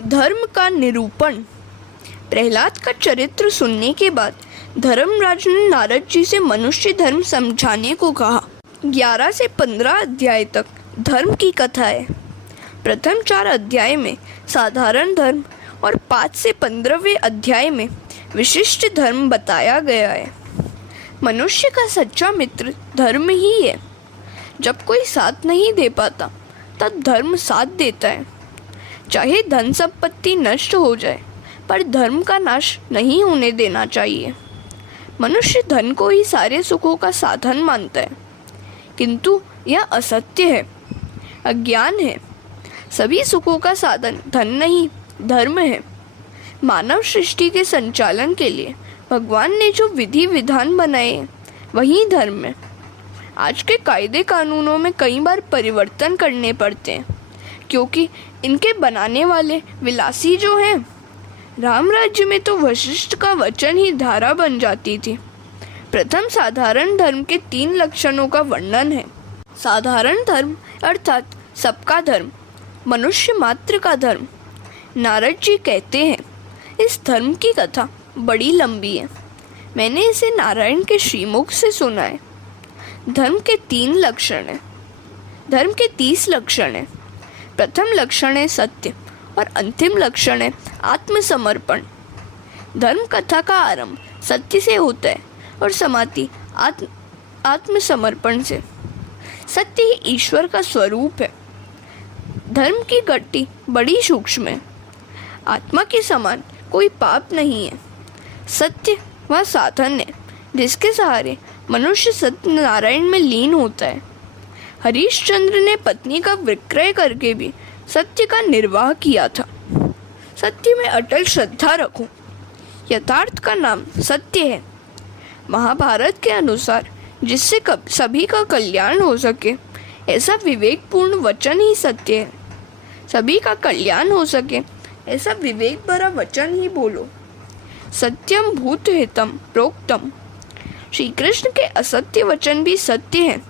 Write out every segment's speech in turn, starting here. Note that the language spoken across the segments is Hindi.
धर्म का निरूपण। प्रहलाद का चरित्र सुनने के बाद धर्मराज ने नारद जी से मनुष्य धर्म समझाने को कहा। 11 से 15 अध्याय तक धर्म की कथा है। प्रथम 4 अध्याय में साधारण धर्म और 5 से 15वें अध्याय में विशिष्ट धर्म बताया गया है। मनुष्य का सच्चा मित्र धर्म ही है। जब कोई साथ नहीं दे पाता तब धर्म साथ देता है। चाहे धन संपत्ति नष्ट हो जाए पर धर्म का नाश नहीं होने देना चाहिए। मनुष्य धन को ही सारे सुखों का साधन मानता है, किंतु यह असत्य है, अज्ञान है। सभी सुखों का साधन धन नहीं, धर्म है। मानव सृष्टि के संचालन के लिए भगवान ने जो विधि विधान बनाए वही धर्म है। आज के कायदे कानूनों में कई बार परिवर्तन करने पड़ते हैं, क्योंकि इनके बनाने वाले विलासी जो हैं। राम राज्य में तो वशिष्ठ का वचन ही धारा बन जाती थी। प्रथम साधारण धर्म के 3 लक्षणों का वर्णन है। साधारण धर्म अर्थात सबका धर्म, मनुष्य मात्र का धर्म। नारद जी कहते हैं, इस धर्म की कथा बड़ी लंबी है, मैंने इसे नारायण के श्रीमुख से सुना है। धर्म के 3 लक्षण हैं। धर्म के 30 लक्षण हैं। प्रथम लक्षण है सत्य और अंतिम लक्षण है आत्मसमर्पण। धर्म कथा का आरंभ सत्य से होता है और समाप्ति आत्मसमर्पण से। सत्य ही ईश्वर का स्वरूप है। धर्म की गति बड़ी सूक्ष्म है। आत्मा के समान कोई पाप नहीं है। सत्य वह साधन है जिसके सहारे मनुष्य सत्यनारायण में लीन होता है। हरिश्चंद्र ने पत्नी का विक्रय करके भी सत्य का निर्वाह किया था। सत्य में अटल श्रद्धा रखो। यथार्थ का नाम सत्य है। महाभारत के अनुसार जिससे सभी का कल्याण हो सके ऐसा विवेकपूर्ण वचन ही सत्य है। सभी का कल्याण हो सके ऐसा विवेक भरा वचन ही बोलो। सत्यम भूत हितम प्रोक्तम। श्री कृष्ण के असत्य वचन भी सत्य हैं,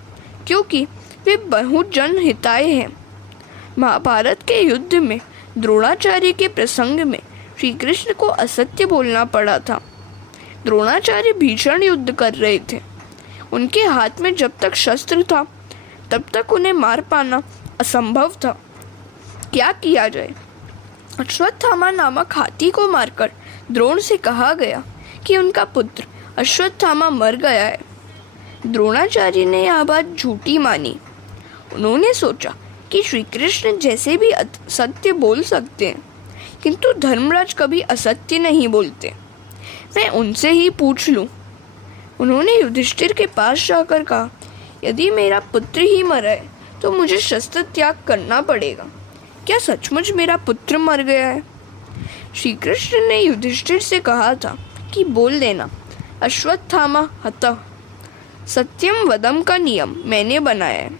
क्योंकि वे बहुत जन हिताय हैं। महाभारत के युद्ध में द्रोणाचार्य के प्रसंग में श्री कृष्ण को असत्य बोलना पड़ा था। द्रोणाचार्य भीषण युद्ध कर रहे थे। उनके हाथ में जब तक शस्त्र था तब तक उन्हें मार पाना असंभव था। क्या किया जाए? अश्वत्थामा नामक हाथी को मारकर द्रोण से कहा गया कि उनका पुत्र अश्वत्थामा मर गया है। द्रोणाचार्य ने यह बात झूठी मानी। उन्होंने सोचा कि श्री कृष्ण जैसे भी सत्य बोल सकते हैं, किंतु धर्मराज कभी असत्य नहीं बोलते। मैं उनसे ही पूछ लूं। उन्होंने युधिष्ठिर के पास जाकर कहा, यदि मेरा पुत्र ही मरा है तो मुझे शस्त्र त्याग करना पड़ेगा। क्या सचमुच मेरा पुत्र मर गया है? श्री कृष्ण ने युधिष्ठिर से कहा था कि बोल देना, अश्वत्थामा हतः। सत्यम वदम का नियम मैंने बनाया है,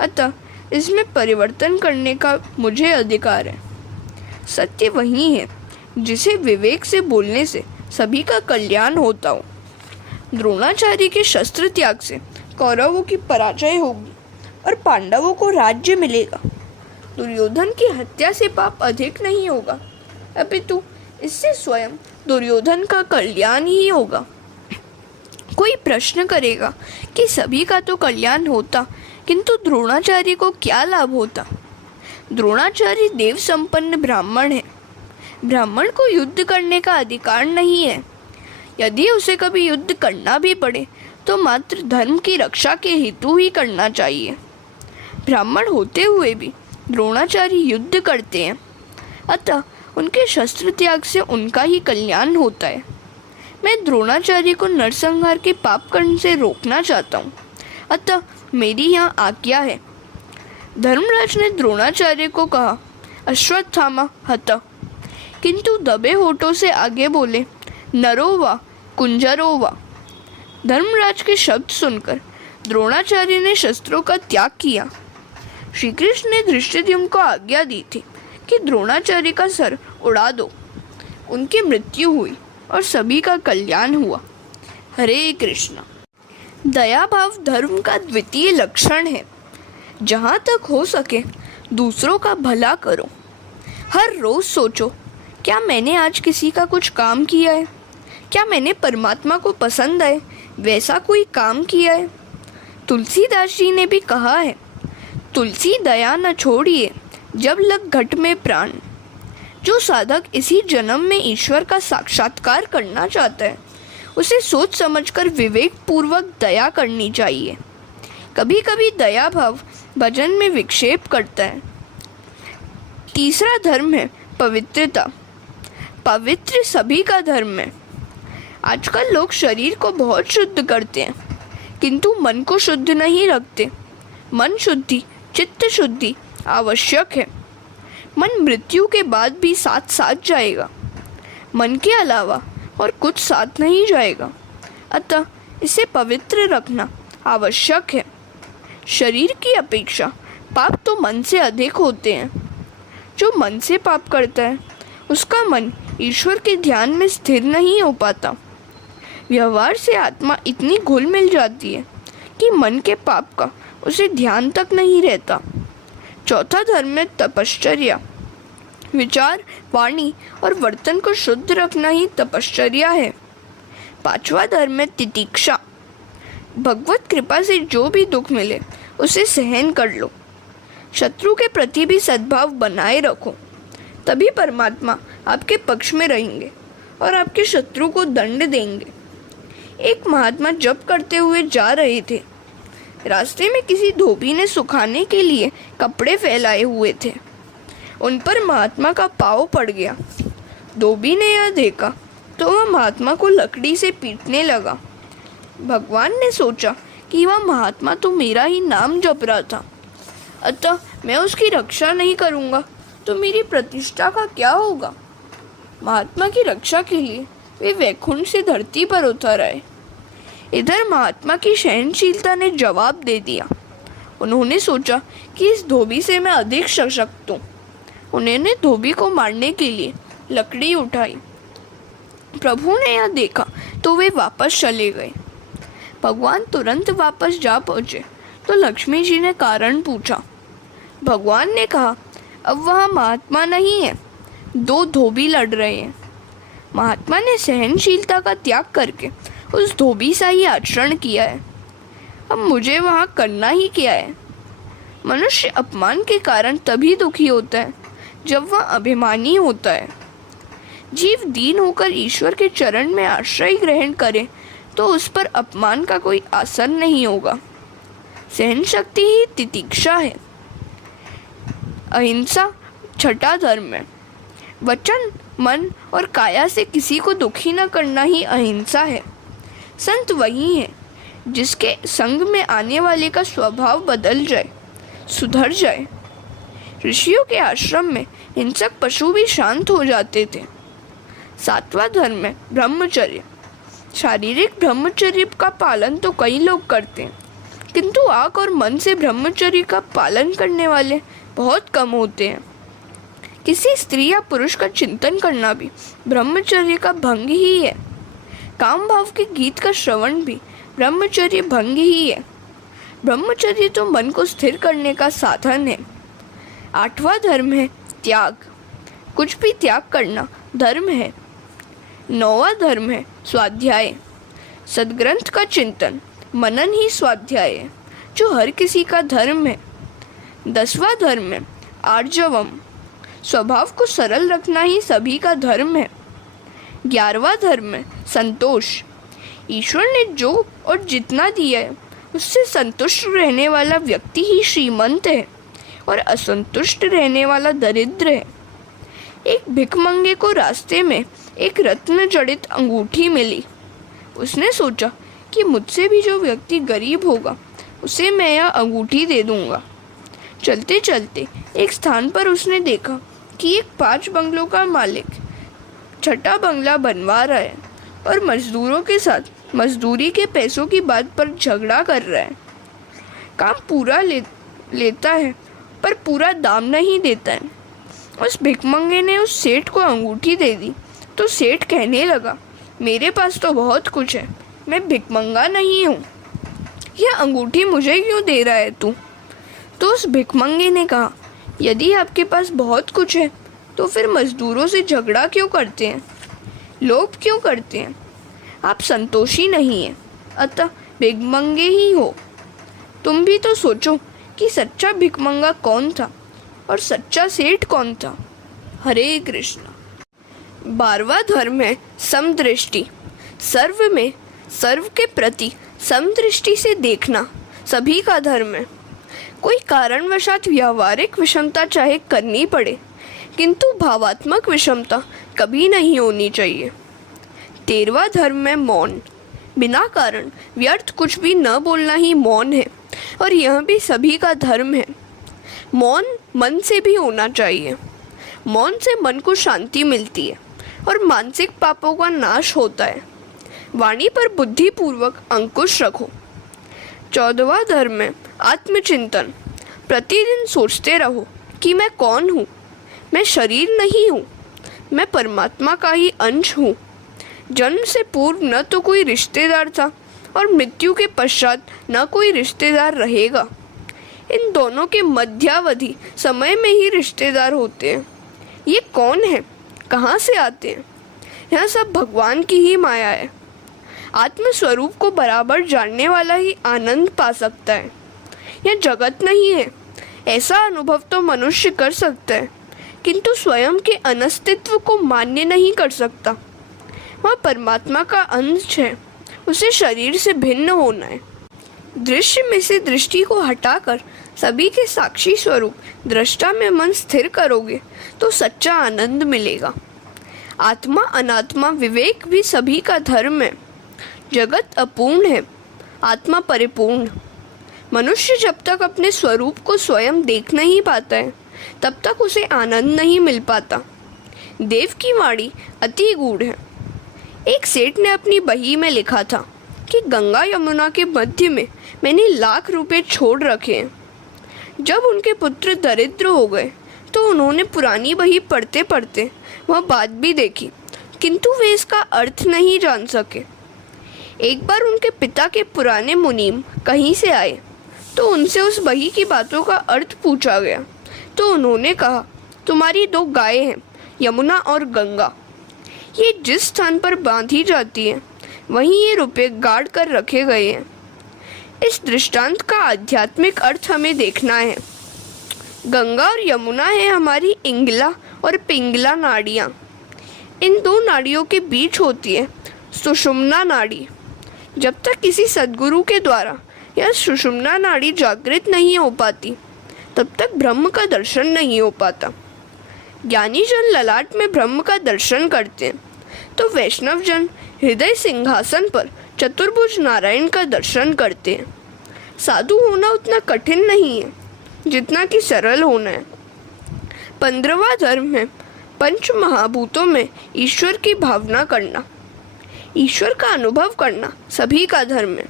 अतः इसमें परिवर्तन करने का मुझे अधिकार है। सत्य वही है जिसे विवेक से बोलने से सभी का कल्याण होता हो। द्रोणाचार्य के शस्त्र त्याग से कौरवों की पराजय होगी और पांडवों को राज्य मिलेगा। दुर्योधन की हत्या से पाप अधिक नहीं होगा, अपितु इससे स्वयं दुर्योधन का कल्याण ही होगा। कोई प्रश्न करेगा कि सभी का तो कल्याण होता, किंतु द्रोणाचार्य को क्या लाभ होता? द्रोणाचार्य देव संपन्न ब्राह्मण है। ब्राह्मण को युद्ध करने का अधिकार नहीं है। यदि उसे कभी युद्ध करना भी पड़े तो मात्र धर्म की रक्षा के हेतु ही करना चाहिए। ब्राह्मण होते हुए भी द्रोणाचार्य युद्ध करते हैं, अतः उनके शस्त्र त्याग से उनका ही कल्याण होता है। मैं द्रोणाचार्य को नरसंहार के पाप कर्म से रोकना चाहता हूँ, अतः मेरी यहाँ आज्ञा है। धर्मराज ने द्रोणाचार्य को कहा, अश्वत्थामा हतः, किंतु दबे होठों से आगे बोले, नरो वा कुंजरो वा। धर्मराज के शब्द सुनकर द्रोणाचार्य ने शस्त्रों का त्याग किया। श्री कृष्ण ने धृष्टद्युम्न को आज्ञा दी थी कि द्रोणाचार्य का सर उड़ा दो। उनकी मृत्यु हुई और सभी का कल्याण हुआ। हरे कृष्णा। दया भाव धर्म का द्वितीय लक्षण है। जहाँ तक हो सके दूसरों का भला करो। हर रोज सोचो, क्या मैंने आज किसी का कुछ काम किया है? क्या मैंने परमात्मा को पसंद आए वैसा कोई काम किया है? तुलसीदास जी ने भी कहा है, तुलसी दया न छोड़िए जब लग घट में प्राण। जो साधक इसी जन्म में ईश्वर का साक्षात्कार करना चाहता है, उसे सोच समझकर विवेक पूर्वक दया करनी चाहिए। कभी कभी दया भाव भजन में विक्षेप करता है। तीसरा धर्म है पवित्रता। पवित्र सभी का धर्म है। आजकल लोग शरीर को बहुत शुद्ध करते हैं, किंतु मन को शुद्ध नहीं रखते। मन शुद्धि, चित्त शुद्धि आवश्यक है। मन मृत्यु के बाद भी साथ साथ जाएगा। मन के अलावा और कुछ साथ नहीं जाएगा, अतः इसे पवित्र रखना आवश्यक है। शरीर की अपेक्षा पाप तो मन से अधिक होते हैं। जो मन से पाप करता है, उसका मन ईश्वर के ध्यान में स्थिर नहीं हो पाता। व्यवहार से आत्मा इतनी घुल मिल जाती है कि मन के पाप का उसे ध्यान तक नहीं रहता। चौथा धर्म है तपश्चर्या। विचार, वाणी और वर्तन को शुद्ध रखना ही तपश्चर्या है। पांचवा धर्म है तितिक्षा। भगवत कृपा से जो भी दुख मिले उसे सहन कर लो। शत्रु के प्रति भी सद्भाव बनाए रखो, तभी परमात्मा आपके पक्ष में रहेंगे और आपके शत्रु को दंड देंगे। एक महात्मा जप करते हुए जा रहे थे। रास्ते में किसी धोबी ने सुखाने के लिए कपड़े फैलाए हुए थे। उन पर महात्मा का पाँव पड़ गया। धोबी ने यह देखा तो वह महात्मा को लकड़ी से पीटने लगा। भगवान ने सोचा कि वह महात्मा तो मेरा ही नाम जप रहा था, अतः मैं उसकी रक्षा नहीं करूँगा तो मेरी प्रतिष्ठा का क्या होगा। महात्मा की रक्षा के लिए वे वैकुंठ से धरती पर उतर आए। इधर महात्मा की सहनशीलता ने जवाब दे दिया। उन्होंने सोचा कि इस धोबी से मैं अधिक सशक्त हूँ। उन्होंने धोबी को मारने के लिए लकड़ी उठाई। प्रभु ने यह देखा तो वे वापस चले गए। भगवान तुरंत वापस जा पहुँचे तो लक्ष्मी जी ने कारण पूछा। भगवान ने कहा, अब वहाँ महात्मा नहीं है, दो धोबी लड़ रहे हैं। महात्मा ने सहनशीलता का त्याग करके उस धोबी सा ही आचरण किया है। अब मुझे वहाँ करना ही क्या है। मनुष्य अपमान के कारण तभी दुखी होता है जब वह अभिमानी होता है। जीव दीन होकर ईश्वर के चरण में आश्रय ग्रहण करे तो उस पर अपमान का कोई असर नहीं होगा। सहन शक्ति ही तितिक्षा है। अहिंसा छठा धर्म है। वचन, मन और काया से किसी को दुखी न करना ही अहिंसा है। संत वही है जिसके संग में आने वाले का स्वभाव बदल जाए, सुधर जाए। ऋषियों के आश्रम में हिंसक पशु भी शांत हो जाते थे। सातवां धर्म है ब्रह्मचर्य। शारीरिक ब्रह्मचर्य का पालन तो कई लोग करते हैं, किंतु आँख और मन से ब्रह्मचर्य का पालन करने वाले बहुत कम होते हैं। किसी स्त्री या पुरुष का चिंतन करना भी ब्रह्मचर्य का भंग ही है। काम भाव के गीत का श्रवण भी ब्रह्मचर्य भंग ही है। ब्रह्मचर्य तो मन को स्थिर करने का साधन है। आठवां धर्म है त्याग। कुछ भी त्याग करना धर्म है। नौवां धर्म है स्वाध्याय। सदग्रंथ का चिंतन, मनन ही स्वाध्याय है, जो हर किसी का धर्म है। 10वां धर्म है आर्जवम। स्वभाव को सरल रखना ही सभी का धर्म है। 11वां धर्म है संतोष। ईश्वर ने जो और जितना दिया है उससे संतुष्ट रहने वाला व्यक्ति ही श्रीमंत है और असंतुष्ट रहने वाला दरिद्र है। एक भिखमंगे को रास्ते में एक रत्न जड़ित अंगूठी मिली। उसने सोचा कि मुझसे भी जो व्यक्ति गरीब होगा उसे मैं यह अंगूठी दे दूंगा। चलते चलते एक स्थान पर उसने देखा कि एक 5 बंगलों का मालिक 6ठा बंगला बनवा रहा है और मजदूरों के साथ मजदूरी के पैसों की बात पर झगड़ा कर रहा है। काम पूरा लेता है पर पूरा दाम नहीं देता है। उस भिखमंगे ने उस सेठ को अंगूठी दे दी तो सेठ कहने लगा, मेरे पास तो बहुत कुछ है, मैं भिखमंगा नहीं हूँ, यह अंगूठी मुझे क्यों दे रहा है तू? तो उस भिखमंगे ने कहा, यदि आपके पास बहुत कुछ है तो फिर मजदूरों से झगड़ा क्यों करते हैं, लोभ क्यों करते हैं? आप संतोषी नहीं हैं, अतः भिखमंगे ही हो। तुम भी तो सोचो कि सच्चा भिखमंगा कौन था और सच्चा सेठ कौन था। हरे कृष्ण। 12वां धर्म है समदृष्टि। सर्व में सर्व के प्रति समदृष्टि से देखना सभी का धर्म है। कोई कारणवशात व्यावहारिक विषमता चाहे करनी पड़े, किंतु भावात्मक विषमता कभी नहीं होनी चाहिए। 13वां धर्म है मौन। बिना कारण व्यर्थ कुछ भी न बोलना ही मौन है, और यह भी सभी का धर्म है। मौन मन से भी होना चाहिए। मौन से मन को शांति मिलती है और मानसिक पापों का नाश होता है। वाणी पर बुद्धिपूर्वक अंकुश रखो। 14वां धर्म है आत्मचिंतन। प्रतिदिन सोचते रहो कि मैं कौन हूँ। मैं शरीर नहीं हूँ, मैं परमात्मा का ही अंश हूँ। जन्म से पूर्व न तो कोई रिश्तेदार था और मृत्यु के पश्चात न कोई रिश्तेदार रहेगा। इन दोनों के मध्यावधि समय में ही रिश्तेदार होते हैं। ये कौन है, कहाँ से आते हैं? यह सब भगवान की ही माया है। आत्मस्वरूप को बराबर जानने वाला ही आनंद पा सकता है। यह जगत नहीं है, ऐसा अनुभव तो मनुष्य कर सकता है, किंतु स्वयं के अनस्तित्व को मान्य नहीं कर सकता। वह परमात्मा का अंश है, उसे शरीर से भिन्न होना है। दृश्य में से दृष्टि को हटाकर सभी के साक्षी स्वरूप दृष्टा में मन स्थिर करोगे तो सच्चा आनंद मिलेगा। आत्मा अनात्मा विवेक भी सभी का धर्म है। जगत अपूर्ण है, आत्मा परिपूर्ण। मनुष्य जब तक अपने स्वरूप को स्वयं देख नहीं पाता है, तब तक उसे आनंद नहीं मिल पाता। देव की वाणी अति गूढ़ है। एक सेठ ने अपनी बही में लिखा था कि गंगा यमुना के मध्य में मैंने लाख रुपए छोड़ रखे हैं। जब उनके पुत्र दरिद्र हो गए तो उन्होंने पुरानी बही पढ़ते पढ़ते वह बात भी देखी, किंतु वे इसका अर्थ नहीं जान सके। एक बार उनके पिता के पुराने मुनीम कहीं से आए तो उनसे उस बही की बातों का अर्थ पूछा गया, तो उन्होंने कहा, तुम्हारी 2 गायें हैं, यमुना और गंगा। ये जिस स्थान पर बांधी जाती है वहीं ये रुपए गाड़ कर रखे गए हैं। इस दृष्टांत का आध्यात्मिक अर्थ हमें देखना है। गंगा और यमुना है हमारी इंगला और पिंगला नाड़ियाँ। इन 2 नाड़ियों के बीच होती है सुषुम्ना नाड़ी। जब तक किसी सद्गुरु के द्वारा यह सुषुम्ना नाड़ी जागृत नहीं हो पाती, तब तक ब्रह्म का दर्शन नहीं हो पाता। ज्ञानी जन ललाट में ब्रह्म का दर्शन करते हैं, तो वैष्णव जन हृदय सिंहासन पर चतुर्भुज नारायण का दर्शन करते हैं। साधु होना उतना कठिन नहीं है जितना कि सरल होना है। 15वां धर्म है पंच महाभूतों में ईश्वर की भावना करना। ईश्वर का अनुभव करना सभी का धर्म है।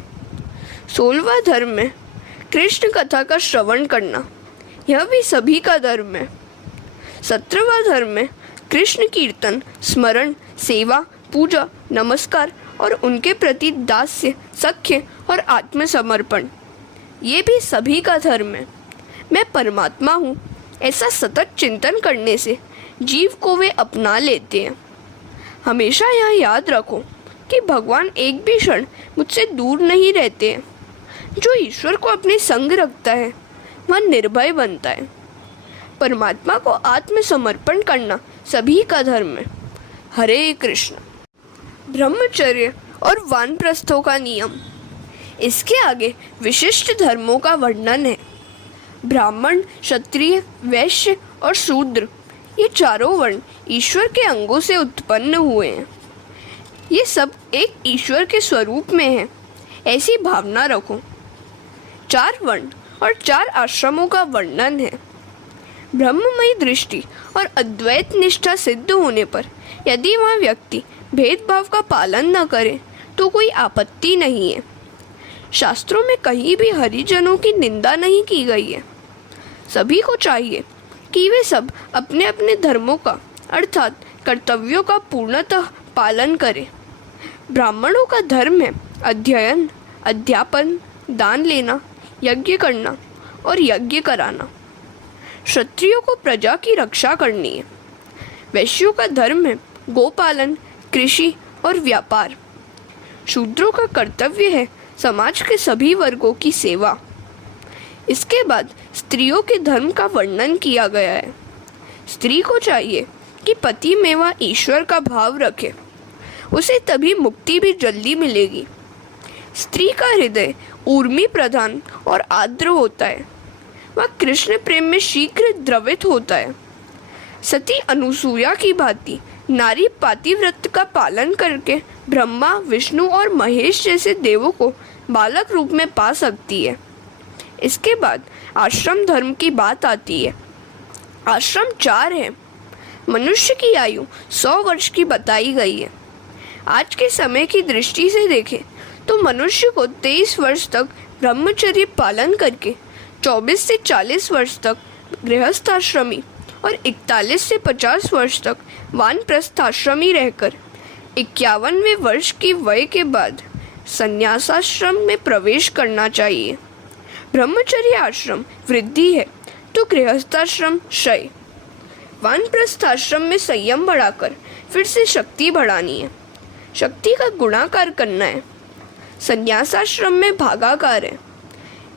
16वां धर्म है कृष्ण कथा का श्रवण करना। यह भी सभी का धर्म है। 17वां धर्म है कृष्ण कीर्तन, स्मरण, सेवा, पूजा, नमस्कार और उनके प्रति दास्य, सख्य और आत्मसमर्पण। ये भी सभी का धर्म है। मैं परमात्मा हूँ, ऐसा सतत चिंतन करने से जीव को वे अपना लेते हैं। हमेशा यह याद रखो कि भगवान एक भी क्षण मुझसे दूर नहीं रहते हैं। जो ईश्वर को अपने संग रखता है वह निर्भय बनता है। परमात्मा को आत्मसमर्पण करना सभी का धर्म है। हरे कृष्ण। ब्रह्मचर्य और वानप्रस्थों का नियम। इसके आगे विशिष्ट धर्मों का वर्णन है। ब्राह्मण, क्षत्रिय, वैश्य और शूद्र, ये चारों वर्ण ईश्वर के अंगों से उत्पन्न हुए हैं। ये सब एक ईश्वर के स्वरूप में हैं, ऐसी भावना रखो। 4 वर्ण और 4 आश्रमों का वर्णन है। ब्रह्ममयी दृष्टि और अद्वैत निष्ठा सिद्ध होने पर यदि वह व्यक्ति भेदभाव का पालन न करे तो कोई आपत्ति नहीं है। शास्त्रों में कहीं भी हरिजनों की निंदा नहीं की गई है। सभी को चाहिए कि वे सब अपने अपने धर्मों का अर्थात कर्तव्यों का पूर्णतः पालन करें। ब्राह्मणों का धर्म है अध्ययन, अध्यापन, दान लेना, यज्ञ करना और यज्ञ कराना। क्षत्रियों को प्रजा की रक्षा करनी है। वैश्यों का धर्म है गोपालन, कृषि और व्यापार। शूद्रों का कर्तव्य है समाज के सभी वर्गों की सेवा। इसके बाद स्त्रियों के धर्म का वर्णन किया गया है। स्त्री को चाहिए कि पति में वह ईश्वर का भाव रखे, उसे तभी मुक्ति भी जल्दी मिलेगी। स्त्री का हृदय ऊर्मी प्रधान और आर्द्र होता है, वह कृष्ण प्रेम में शीघ्र द्रवित होता है। सती अनुसूया की भांति नारी पातिव्रत का पालन करके ब्रह्मा, विष्णु और महेश जैसे देवों को बालक रूप में पा सकती है। इसके बाद आश्रम धर्म की बात आती है। आश्रम 4 है। मनुष्य की आयु 100 वर्ष की बताई गई है। आज के समय की दृष्टि से देखें तो मनुष्य को 23 वर्ष तक ब्रह्मचर्य पालन करके 24 से 40 वर्ष तक गृहस्थाश्रमी और 41 से 50 वर्ष तक वानप्रस्थाश्रमी रहकर 51वें वर्ष की वय के बाद संन्यासाश्रम में प्रवेश करना चाहिए। ब्रह्मचर्य आश्रम वृद्धि है तो गृहस्थाश्रम क्षय। वानप्रस्थाश्रम में संयम बढ़ाकर फिर से शक्ति बढ़ानी है, शक्ति का गुणाकार करना है। संन्यासाश्रम में भागाकार है।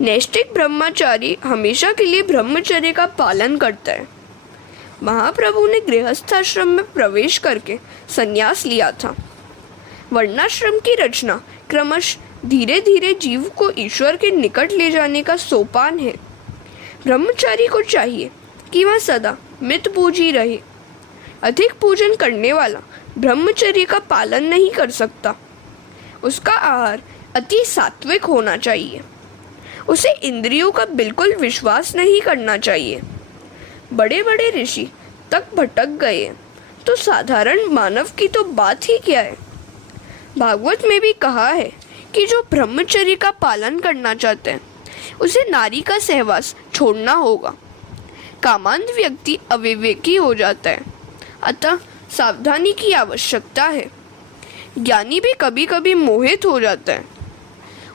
नैष्ठिक ब्रह्मचारी हमेशा के लिए ब्रह्मचर्य का पालन करता है। महाप्रभु ने गृहस्थाश्रम में प्रवेश करके संन्यास लिया था। वर्णाश्रम की रचना क्रमश धीरे धीरे जीव को ईश्वर के निकट ले जाने का सोपान है। ब्रह्मचारी को चाहिए कि वह सदा मित पूजी रहे। अधिक पूजन करने वाला ब्रह्मचर्य का पालन नहीं कर सकता। उसका आहार अति सात्विक होना चाहिए। उसे इंद्रियों का बिल्कुल विश्वास नहीं करना चाहिए। बड़े बड़े ऋषि तक भटक गए तो साधारण मानव की तो बात ही क्या है। भागवत में भी कहा है कि जो ब्रह्मचर्य का पालन करना चाहते हैं उसे नारी का सहवास छोड़ना होगा। कामांध व्यक्ति अविवेकी हो जाता है, अतः सावधानी की आवश्यकता है। ज्ञानी भी कभी कभी मोहित हो जाता है,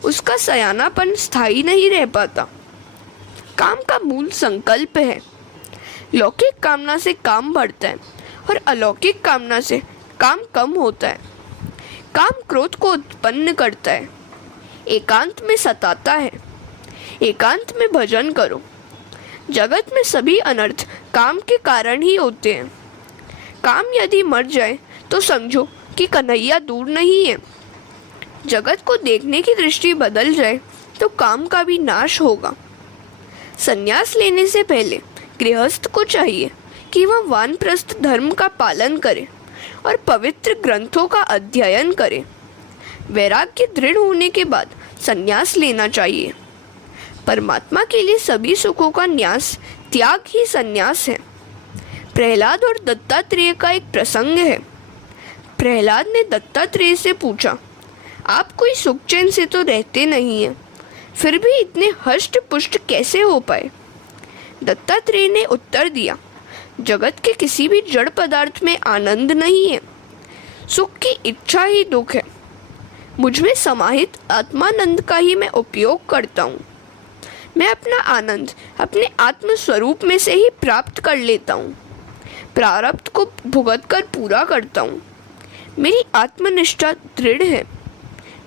उसका सयानापन स्थायी नहीं रह पाता। काम का मूल संकल्प है। लौकिक कामना से काम बढ़ता है और अलौकिक कामना से काम कम होता है। काम क्रोध को उत्पन्न करता है, एकांत में सताता है। एकांत में भजन करो। जगत में सभी अनर्थ काम के कारण ही होते हैं। काम यदि मर जाए तो समझो कि कन्हैया दूर नहीं है। जगत को देखने की दृष्टि बदल जाए तो काम का भी नाश होगा। संन्यास लेने से पहले गृहस्थ को चाहिए कि वह वानप्रस्थ धर्म का पालन करे और पवित्र ग्रंथों का अध्ययन करे। वैराग्य दृढ़ होने के बाद संन्यास लेना चाहिए। परमात्मा के लिए सभी सुखों का न्यास त्याग ही संन्यास है। प्रहलाद और दत्तात्रेय का एक प्रसंग है। प्रहलाद ने दत्तात्रेय से पूछा, आप कोई सुख चैन से तो रहते नहीं हैं, फिर भी इतने हष्ट पुष्ट कैसे हो पाए? दत्तात्रेय ने उत्तर दिया, जगत के किसी भी जड़ पदार्थ में आनंद नहीं है, सुख की इच्छा ही दुख है। मुझमें समाहित आत्मानंद का ही मैं उपयोग करता हूँ। मैं अपना आनंद अपने आत्म स्वरूप में से ही प्राप्त कर लेता हूँ। प्रारब्ध को भुगत कर पूरा करता हूँ। मेरी आत्मनिष्ठा दृढ़ है।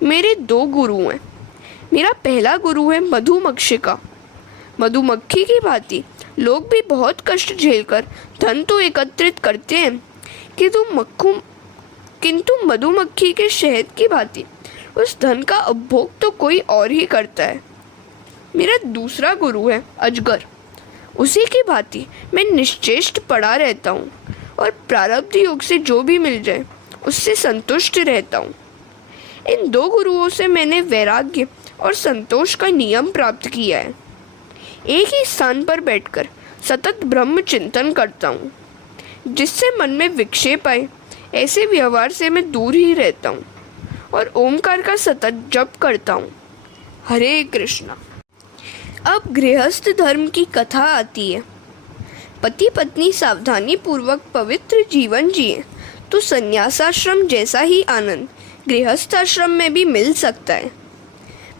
मेरे 2 गुरु हैं। मेरा पहला गुरु है मधुमक्षिका। मधुमक्खी की भांति लोग भी बहुत कष्ट झेलकर धन तो एकत्रित करते हैं किंतु मधुमक्खी के शहद की भांति उस धन का उपभोग तो कोई और ही करता है। मेरा दूसरा गुरु है अजगर। उसी की भांति मैं निश्चेष्ट पड़ा रहता हूँ और प्रारब्ध योग से जो भी मिल जाए उससे संतुष्ट रहता हूँ। इन 2 गुरुओं से मैंने वैराग्य और संतोष का नियम प्राप्त किया है। एक ही स्थान पर बैठकर सतत ब्रह्म चिंतन करता हूँ। जिससे मन में विक्षेप आए ऐसे व्यवहार से मैं दूर ही रहता हूँ और ओमकार का सतत जप करता हूँ। हरे कृष्णा। अब गृहस्थ धर्म की कथा आती है। पति पत्नी सावधानी पूर्वक पवित्र जीवन जिए तो संन्यासाश्रम जैसा ही आनंद गृहस्थाश्रम में भी मिल सकता है।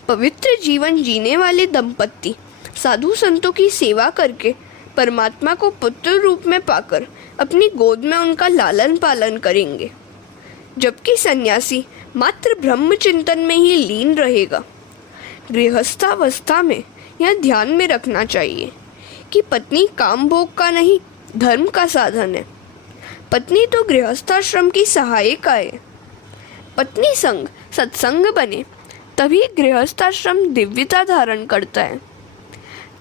पवित्र जीवन जीने वाले दंपत्ति साधु संतों की सेवा करके परमात्मा को पुत्र रूप में पाकर अपनी गोद में उनका लालन पालन करेंगे, जबकि सन्यासी मात्र ब्रह्म चिंतन में ही लीन रहेगा। गृहस्थावस्था में यह ध्यान में रखना चाहिए कि पत्नी काम भोग का नहीं, धर्म का साधन है। पत्नी तो गृहस्थाश्रम की सहायिका है। पत्नी संग सत्संग बने तभी गृहस्थाश्रम दिव्यता धारण करता है।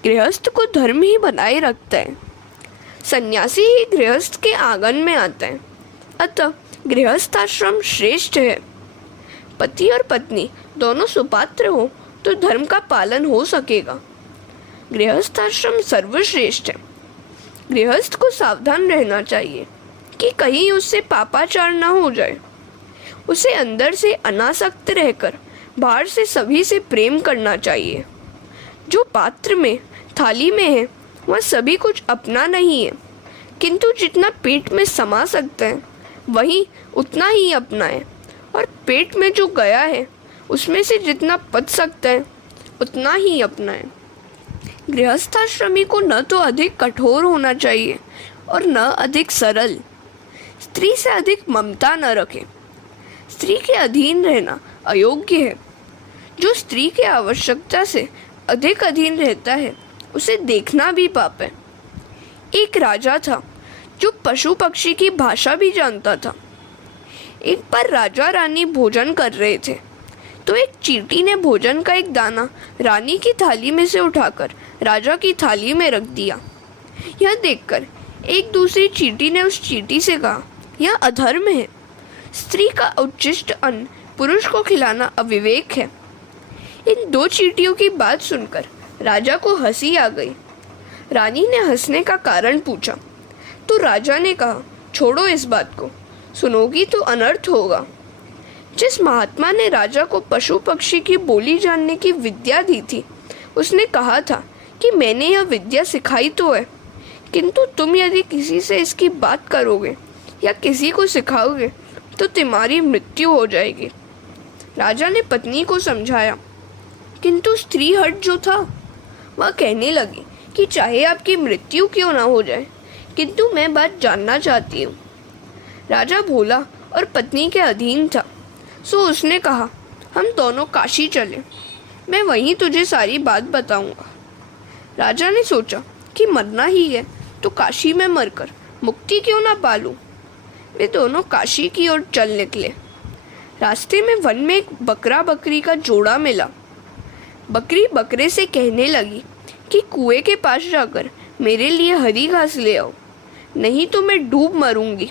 गृहस्थ को धर्म ही बनाए रखता है। सन्यासी ही गृहस्थ के आंगन में आता है, अतः गृहस्थाश्रम श्रेष्ठ है। पति और पत्नी दोनों सुपात्र हो तो धर्म का पालन हो सकेगा। गृहस्थाश्रम सर्वश्रेष्ठ है। गृहस्थ को सावधान रहना चाहिए कि कहीं उससे पापाचार न हो जाए। उसे अंदर से अनासक्त रहकर बाहर से सभी से प्रेम करना चाहिए। जो पात्र में, थाली में है वह सभी कुछ अपना नहीं है, किंतु जितना पेट में समा सकता है वही उतना ही अपना है, और पेट में जो गया है उसमें से जितना पच सकता है उतना ही अपना है। गृहस्थाश्रमी को न तो अधिक कठोर होना चाहिए और न अधिक सरल। स्त्री से अधिक ममता न रखे। स्त्री के अधीन रहना अयोग्य है। जो स्त्री के आवश्यकता से अधिक अधीन रहता है उसे देखना भी पाप है। एक राजा था जो पशु पक्षी की भाषा भी जानता था। एक बार राजा रानी भोजन कर रहे थे तो एक चींटी ने भोजन का एक दाना रानी की थाली में से उठाकर राजा की थाली में रख दिया। यह देखकर एक दूसरी चींटी ने उस चींटी से कहा, यह अधर्म है। स्त्री का उच्छिष्ट अन्न पुरुष को खिलाना अविवेक है। इन दो चींटियों की बात सुनकर राजा को हंसी आ गई। रानी ने हंसने का कारण पूछा तो राजा ने कहा, छोड़ो इस बात को, सुनोगी तो अनर्थ होगा। जिस महात्मा ने राजा को पशु पक्षी की बोली जानने की विद्या दी थी उसने कहा था कि मैंने यह विद्या सिखाई तो है, किंतु तुम यदि किसी से इसकी बात करोगे या किसी को सिखाओगे तो तुम्हारी मृत्यु हो जाएगी। राजा ने पत्नी को समझाया, किंतु स्त्री हट जो था वह कहने लगी कि चाहे आपकी मृत्यु क्यों ना हो जाए, किंतु मैं बात जानना चाहती हूँ। राजा भोला और पत्नी के अधीन था, सो उसने कहा, हम दोनों काशी चले, मैं वहीं तुझे सारी बात बताऊंगा। राजा ने सोचा कि मरना ही है तो काशी में मरकर मुक्ति क्यों ना पालूं। वे दोनों काशी की ओर चल निकले। रास्ते में वन में एक बकरा बकरी का जोड़ा मिला। बकरी बकरे से कहने लगी कि कुएं के पास जाकर मेरे लिए हरी घास ले आओ, नहीं तो मैं डूब मरूंगी।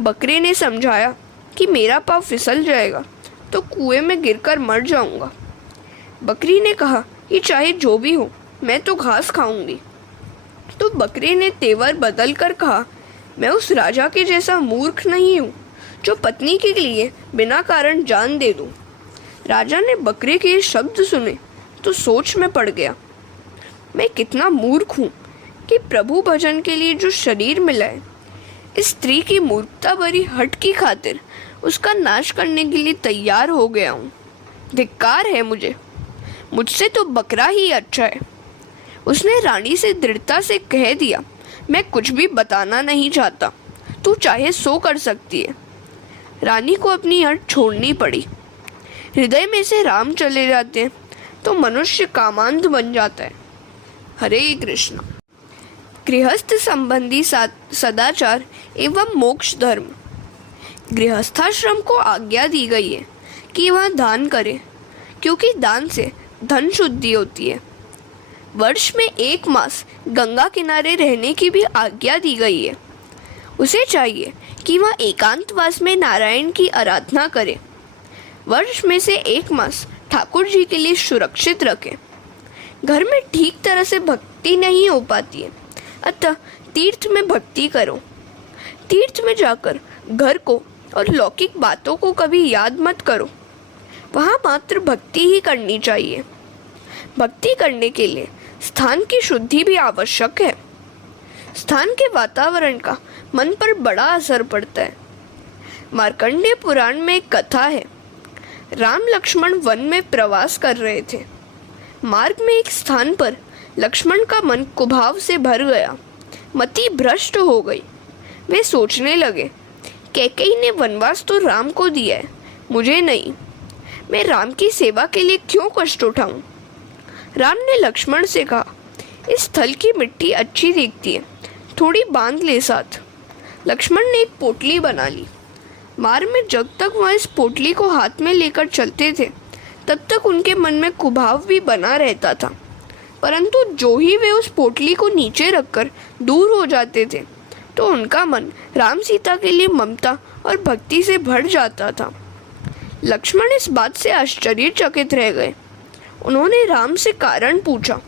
बकरे ने समझाया कि मेरा पाँव फिसल जाएगा तो कुएं में गिरकर मर जाऊंगा। बकरी ने कहा कि चाहे जो भी हो मैं तो घास खाऊंगी। तो बकरे ने तेवर बदल कर कहा, मैं उस राजा के जैसा मूर्ख नहीं हूँ जो पत्नी के लिए बिना कारण जान दे दूँ। राजा ने बकरे के ये शब्द सुने तो सोच में पड़ गया, मैं कितना मूर्ख हूँ कि प्रभु भजन के लिए जो शरीर मिला है, इस स्त्री की मूर्खता भरी हट की खातिर उसका नाश करने के लिए तैयार हो गया हूँ। धिक्कार है मुझसे तो बकरा ही अच्छा है। उसने रानी से दृढ़ता से कह दिया, मैं कुछ भी बताना नहीं चाहता, तू चाहे सो कर सकती है। रानी को अपनी हट छोड़नी पड़ी। हृदय में से राम चले जाते हैं तो मनुष्य कामांध बन जाता है। हरे कृष्ण। गृहस्थ संबंधी सदाचार एवं मोक्ष धर्म। गृहस्थाश्रम को आज्ञा दी गई है कि वह दान करे, क्योंकि दान से धन शुद्धि होती है। वर्ष में 1 मास गंगा किनारे रहने की भी आज्ञा दी गई है। उसे चाहिए कि वह एकांतवास में नारायण की आराधना करे। वर्ष में से 1 मास ठाकुर जी के लिए सुरक्षित रखें। घर में ठीक तरह से भक्ति नहीं हो पाती है, अतः तीर्थ में भक्ति करो। तीर्थ में जाकर घर को और लौकिक बातों को कभी याद मत करो। वहाँ मात्र भक्ति ही करनी चाहिए। भक्ति करने के लिए स्थान की शुद्धि भी आवश्यक है। स्थान के वातावरण का मन पर बड़ा असर पड़ता है। मार्कंडेय पुराण में एक कथा है। राम लक्ष्मण वन में प्रवास कर रहे थे। मार्ग में एक स्थान पर लक्ष्मण का मन कुभाव से भर गया। मति भ्रष्ट हो गई। वे सोचने लगे, कैकेयी ने वनवास तो राम को दिया है, मुझे नहीं। मैं राम की सेवा के लिए क्यों कष्ट उठाऊं? राम ने लक्ष्मण से कहा, इस स्थल की मिट्टी अच्छी दिखती है, थोड़ी बांध ले साथ। लक्ष्मण ने एक पोटली बना ली। मार्ग में जब तक वह इस पोटली को हाथ में लेकर चलते थे तब तक उनके मन में कुभाव भी बना रहता था, परंतु जो ही वे उस पोटली को नीचे रखकर दूर हो जाते थे तो उनका मन राम सीता के लिए ममता और भक्ति से भर जाता था। लक्ष्मण इस बात से आश्चर्यचकित रह गए। उन्होंने राम से कारण पूछा।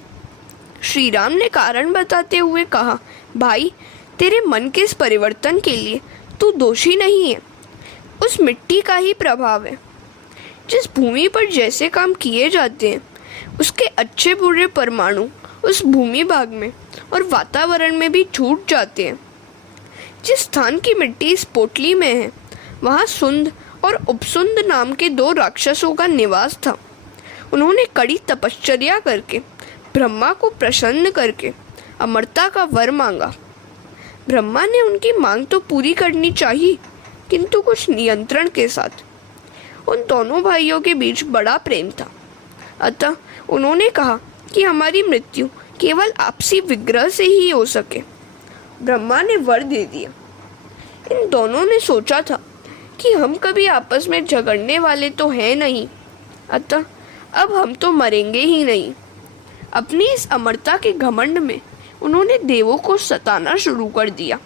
श्री राम ने कारण बताते हुए कहा, भाई, तेरे मन के इस परिवर्तन के लिए तू दोषी नहीं है, उस मिट्टी का ही प्रभाव है। जिस भूमि पर जैसे काम किए जाते हैं उसके अच्छे बुरे परमाणु उस भूमि भाग में और वातावरण में भी छूट जाते हैं। जिस स्थान की मिट्टी इस पोटली में है वहाँ सुंद और उपसुंद नाम के 2 राक्षसों का निवास था। उन्होंने कड़ी तपश्चर्या करके ब्रह्मा को प्रसन्न करके अमरता का वर मांगा। ब्रह्मा ने उनकी मांग तो पूरी करनी चाहिए, किंतु कुछ नियंत्रण के साथ। उन दोनों भाइयों के बीच बड़ा प्रेम था, अतः उन्होंने कहा कि हमारी मृत्यु केवल आपसी विग्रह से ही हो सके। ब्रह्मा ने वर दे दिया। इन दोनों ने सोचा था कि हम कभी आपस में झगड़ने वाले तो हैं नहीं, अतः अब हम तो मरेंगे ही नहीं। अपनी इस अमरता के घमंड में उन्होंने देवों को सताना शुरू कर दिया।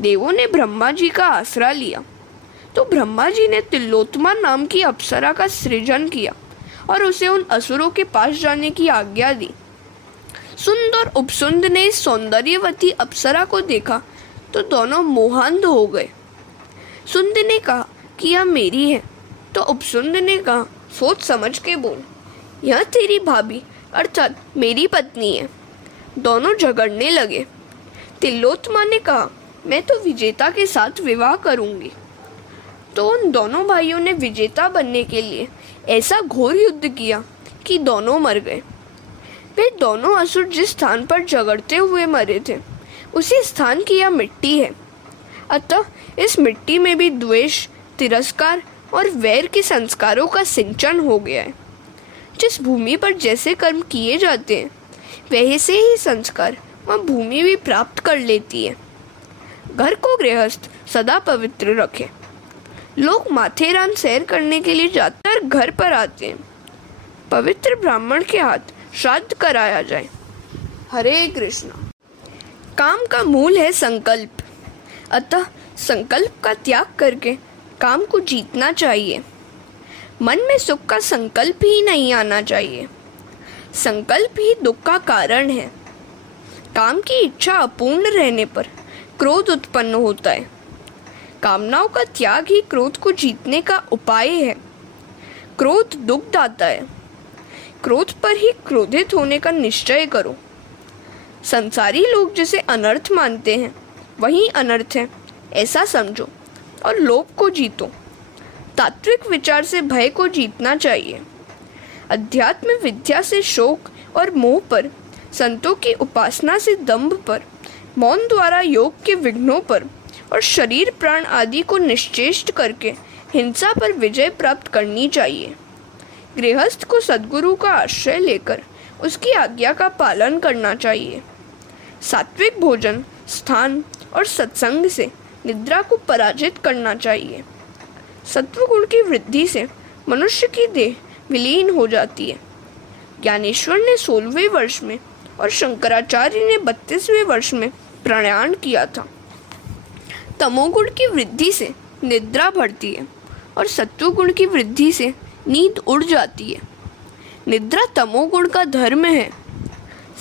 देवों ने ब्रह्मा जी का आसरा लिया तो ब्रह्मा जी ने तिलोत्तमा नाम की अप्सरा का सृजन किया और उसे उन असुरों के पास जाने की आज्ञा दी। सुंद और उपसुंद ने इस सौंदर्यवती अप्सरा को देखा तो दोनों मोहांध हो गए। सुंद ने कहा कि यह मेरी है, तो उपसुंद ने कहा, सोच समझ के बोल, यह तेरी भाभी अर्थात मेरी पत्नी है। दोनों झगड़ने लगे। तिलोत्तमा ने कहा, मैं तो विजेता के साथ विवाह करूंगी। तो उन दोनों भाइयों ने विजेता बनने के लिए ऐसा घोर युद्ध किया कि दोनों मर गए। वे दोनों असुर जिस स्थान पर झगड़ते हुए मरे थे उसी स्थान की यह मिट्टी है, अतः इस मिट्टी में भी द्वेष, तिरस्कार और वैर के संस्कारों का सिंचन हो गया है। जिस भूमि पर जैसे कर्म किए जाते हैं वैसे ही संस्कार वह भूमि भी प्राप्त कर लेती है। घर को गृहस्थ सदा पवित्र रखे। लोग माथेरान सैर करने के लिए जाते हैं और घर पर आते हैं। पवित्र ब्राह्मण के हाथ श्राद्ध कराया जाए। हरे कृष्णा। काम का मूल है संकल्प, अतः संकल्प का त्याग करके काम को जीतना चाहिए। मन में सुख का संकल्प ही नहीं आना चाहिए। संकल्प ही दुख का कारण है। काम की इच्छा अपूर्ण रहने पर क्रोध उत्पन्न होता है। कामनाओं का त्याग ही क्रोध को जीतने का उपाय है। क्रोध दुख दाता है। क्रोध पर ही क्रोधित होने का निश्चय करो। संसारी लोग जिसे अनर्थ मानते हैं वही अनर्थ है ऐसा समझो और लोभ को जीतो। तात्विक विचार से भय को जीतना चाहिए। अध्यात्म विद्या से शोक और मोह पर, संतों की उपासना से दंभ पर, मौन द्वारा योग के विघ्नों पर और शरीर प्राण आदि को निश्चेष्ट करके हिंसा पर विजय प्राप्त करनी चाहिए। गृहस्थ को सद्गुरु का आश्रय लेकर उसकी आज्ञा का पालन करना चाहिए। सात्विक भोजन, स्थान और सत्संग से निद्रा को पराजित करना चाहिए। सत्वगुण की वृद्धि से मनुष्य की देह विलीन हो जाती है। ज्ञानेश्वर ने 16वें वर्ष में और शंकराचार्य ने 32वें वर्ष में प्रयाण किया था। तमोगुण की वृद्धि से निद्रा बढ़ती है और सत्वगुण की वृद्धि से नींद उड़ जाती है। निद्रा तमोगुण का धर्म है।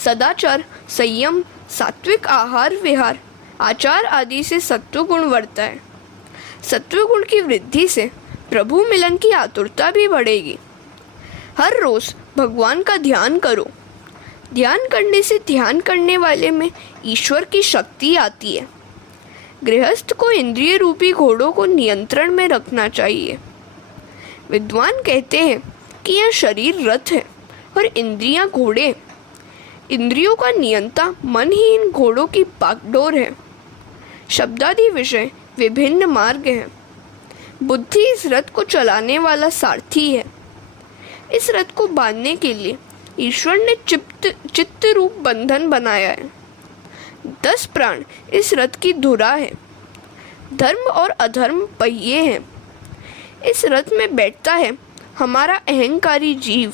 सदाचार, संयम, सात्विक आहार विहार, आचार आदि से सत्वगुण बढ़ता है। सत्वगुण की वृद्धि से प्रभु मिलन की आतुरता भी बढ़ेगी। हर रोज भगवान का ध्यान करो। ध्यान करने से ध्यान करने वाले में ईश्वर की शक्ति आती है। गृहस्थ को इंद्रिय रूपी घोड़ों को नियंत्रण में रखना चाहिए। विद्वान कहते हैं कि यह शरीर रथ है और इंद्रियां घोड़े। इंद्रियों का नियंता मन ही इन घोड़ों की बागडोर है। शब्दादि विषय विभिन्न मार्ग हैं। बुद्धि इस रथ को चलाने वाला सारथी है। इस रथ को बांधने के लिए ईश्वर ने चित्त रूप बंधन बनाया है। 10 प्राण इस रथ की धुरा है। धर्म और अधर्म पहिए हैं। इस रथ में बैठता है हमारा अहंकारी जीव।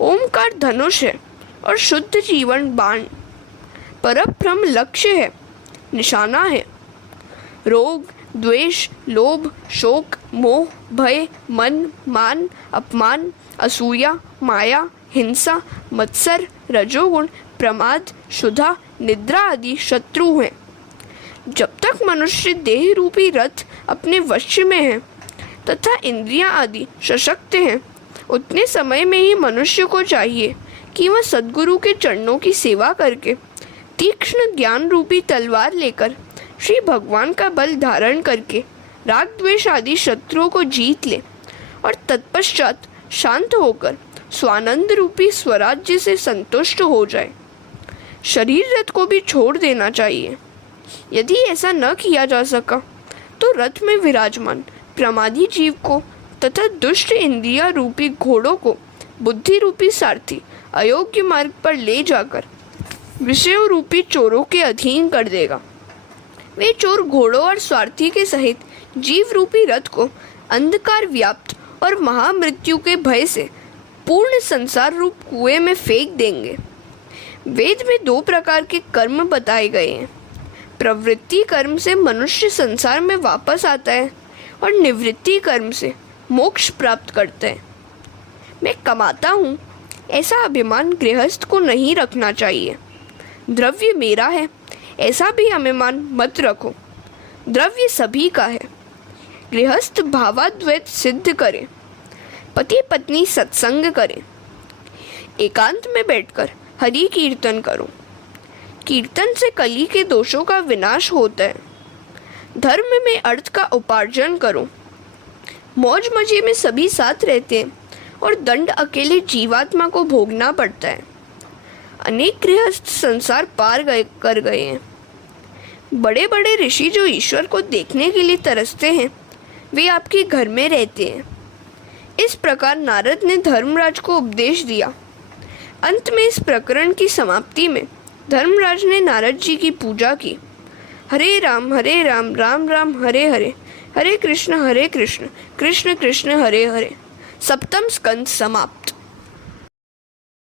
ओमकार धनुष है और शुद्ध जीवन बाण। परब्रह्म लक्ष्य है, निशाना है। रोग, द्वेष, लोभ, शोक, मोह, भय, मन, मान, अपमान, असूया, माया, हिंसा, मत्सर, रजोगुण, प्रमाद, क्षुधा, निद्रा आदि शत्रु हैं। जब तक मनुष्य देह रूपी रथ अपने वश में है तथा इंद्रियां आदि सशक्त हैं, उतने समय में ही मनुष्य को चाहिए कि वह सद्गुरु के चरणों की सेवा करके तीक्ष्ण ज्ञान रूपी तलवार लेकर श्री भगवान का बल धारण करके राग द्वेष आदि शत्रुओं को जीत ले और तत्पश्चात शांत होकर स्वानंद रूपी स्वराज्य से संतुष्ट हो जाए। शरीर रथ को भी छोड़ देना चाहिए। यदि ऐसा न किया जा सका तो रथ में विराजमान प्रमादी जीव को तथा दुष्ट इंद्रिया रूपी घोड़ों को बुद्धि रूपी सारथी अयोग्य मार्ग पर ले जाकर विषयों रूपी चोरों के अधीन कर देगा। वे चोर घोड़ों और स्वार्थी के सहित जीव रूपी रथ को अंधकार व्याप्त और महामृत्यु के भय से पूर्ण संसार रूप कुएं में फेंक देंगे। वेद में 2 प्रकार के कर्म बताए गए हैं। प्रवृत्ति कर्म से मनुष्य संसार में वापस आता है और निवृत्ति कर्म से मोक्ष प्राप्त करता है। मैं कमाता हूँ, ऐसा अभिमान गृहस्थ को नहीं रखना चाहिए। द्रव्य मेरा है, ऐसा भी अभिमान मत रखो। द्रव्य सभी का है। गृहस्थ भावाद्वैत सिद्ध करे, पति पत्नी सत्संग करें, एकांत में बैठकर हरि कीर्तन करो। कीर्तन से कली के दोषों का विनाश होता है। धर्म में अर्थ का उपार्जन करो। मौज मजे में सभी साथ रहते हैं और दंड अकेले जीवात्मा को भोगना पड़ता है। अनेक गृहस्थ संसार पार कर गए हैं। बड़े बड़े ऋषि जो ईश्वर को देखने के लिए तरसते हैं, वे आपके घर में रहते हैं। इस प्रकार नारद ने धर्मराज को उपदेश दिया। अंत में इस प्रकरण की समाप्ति में धर्मराज ने नारद जी की पूजा की। हरे राम राम राम हरे हरे, हरे कृष्ण कृष्ण कृष्ण हरे हरे। सप्तम स्कंद समाप्त।